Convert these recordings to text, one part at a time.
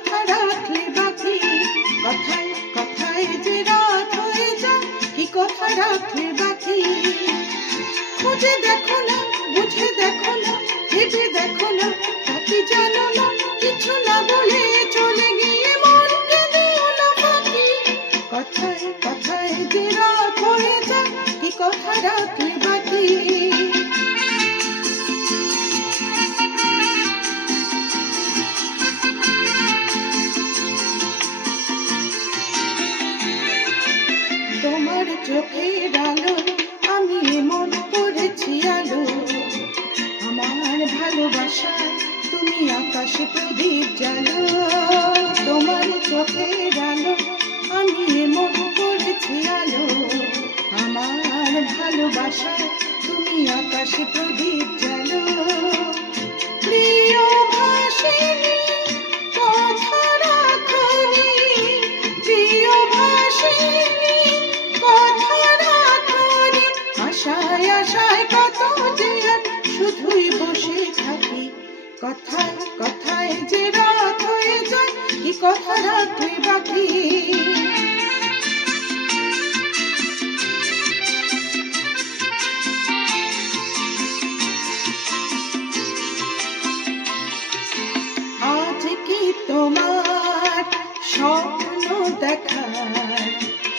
কথা রাখলে বাকি, কথায় কথায় যে রাত হয়ে যায়, কি কথা রাখলে বাকি। খুঁজে দেখো না, বুঝে দেখো না, ভেবে দেখো না, তাকে জানো না, কিছু না বলে চলে গিয়ে মনকে দিও না ফাঁকি। কথায় কথায় যে রাত হয়ে যায়, কি কথা রাখলে বাকি। তোমার চোখের আলো আমি মন করেছি আলো, আমার ভালোবাসা তুমি আকাশে প্রদীপ জ্বালো। তোমার চোখের আলো আমি মন করেছি আলো, আমার ভালোবাসা তুমি আকাশে প্রদীপ জ্বালো। প্রিয় ভাষিণী কথা রাখনি, প্রিয় ভাষিণী কথা রাখনি, আশায় আশায় কত যে শুধুই বসে থাকি। কথায় কথায় যে রাত হয়ে যায়, কি কথা রাখলে বাকি। আজ কি তোমার স্বপ্ন দেখার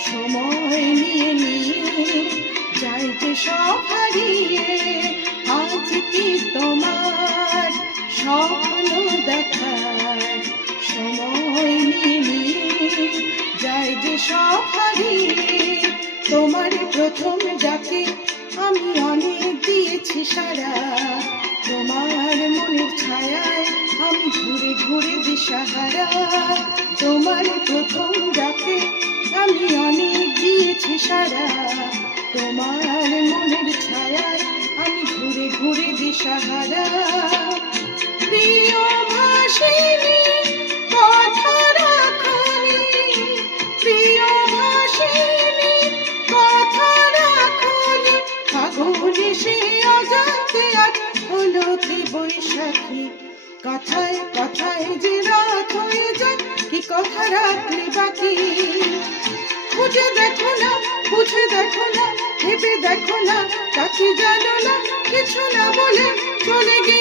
সময় নিয়ে নিয়ে যাই যে সব হারিয়ে। আজ কি তোমার স্বপ্ন দেখার সময় নিয়ে নিয়ে যাই যে সব হারিয়ে। তোমার প্রথম ডাকে আমি অনেক দিয়েছি সারা, তোমার মনের ছায়ায় আমি ঘুরে ঘুরে দিশাহারা। তোমার প্রথম ডাকে আমি অনেক দিয়েছি সারা, তোমার মনের ছায়ায় আমি ঘুরে ঘুরে দিশাহারা। প্রিয় ভাষিণী কথা রাখনি, প্রিয় ভাষিণী কথা রাখনি, ফাগুনে সে অজান্তে আজ হলো কি বৈশাখী। কথায় কথায় যে রাত হয়ে যায়, কি কথা রাখলে বাকি। খুঁজে দেখো না, বুঝে দেখো না, ভেবে দেখো না, তাকে জানো না, কিছু না বলে চলে গিয়ে